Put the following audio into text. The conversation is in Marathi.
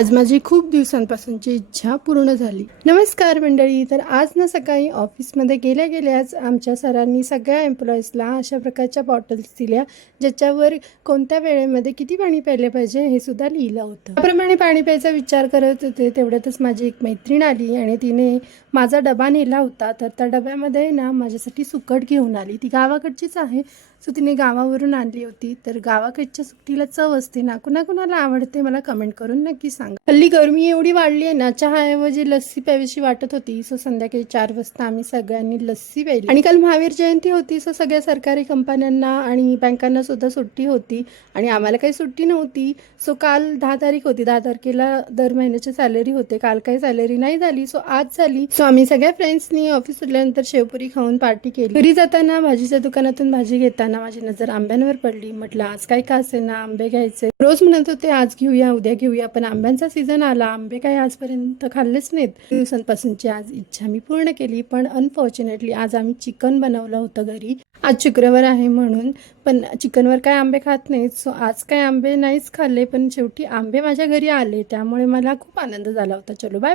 आज माझी खूप दिवसांपासूनची इच्छा पूर्ण झाली। नमस्कार मंडळी, तर आज ना सकाळी ऑफिसमध्ये गेल्याच आमच्या सरांनी सगळ्या एम्प्लॉईजला अशा प्रकारच्या बॉटल्स दिल्या, ज्याच्यावर कोणत्या वेळेमध्ये किती पाणी प्यायले पाहिजे हे सुद्धा लिहिलं होतं। त्याप्रमाणे पाणी प्यायचा विचार करत होते, तेवढ्यातच माझी एक मैत्रीण आली आणि तिने माझा डबा नेला होता। तर त्या डब्यामध्ये ना माझ्यासाठी सुकट घेऊन आली। ती गावाकडचीच आहे, सो तिने गावावरून आणली होती। तर गावाकडच्या सुकटीला चव असते ना, कुणाकुणाला आवडते मला कमेंट करून नक्की सांगा। हल्ली गरमी एवढी वाढली आहे ना, चहाऐवजी लस्सी प्यावीशी वाटत होती। सो संध्याकाळी 4 वाजता आम्ही सगळ्यांनी लस्सी प्यायली। आणि काल महावीर जयंती होती, सो सगळ्या सरकारी कंपन्यांना आणि बँकांना सुद्धा सुट्टी होती आणि आम्हाला काही सुट्टी नव्हती। सो काल 10 तारीख होती, 10 तारखेला दर महिन्याची सॅलरी होते। काल काही सॅलरी नाही झाली, सो आज झाली। सो आम्ही सगळ्या फ्रेंड्सनी ऑफिस सुटल्यानंतर शेवपुरी खाऊन पार्टी केली। घरी जाताना भाजीच्या दुकानातून भाजी घेताना माझी नजर आंब्यांवर पडली। म्हटलं आज काय का असेना आंबे घ्यायचे। रोज म्हणत होते आज घेऊया उद्या घेऊया, पण आंब्यांचा सीझन आला, आंबे काही आजपर्यंत खाल्लेच नाहीत। दिवसांपासूनची आज इच्छा मी पूर्ण केली, पण अनफॉर्च्युनेटली आज आम्ही चिकन बनवलं होतं घरी। आज शुक्रवार आहे म्हणून, पण चिकनवर काय आंबे खात नाहीत, सो आज काय आंबे नाहीच खाल्ले। पण शेवटी आंबे माझ्या घरी आले, त्यामुळे मला खूप आनंद झाला होता। चलो बाय।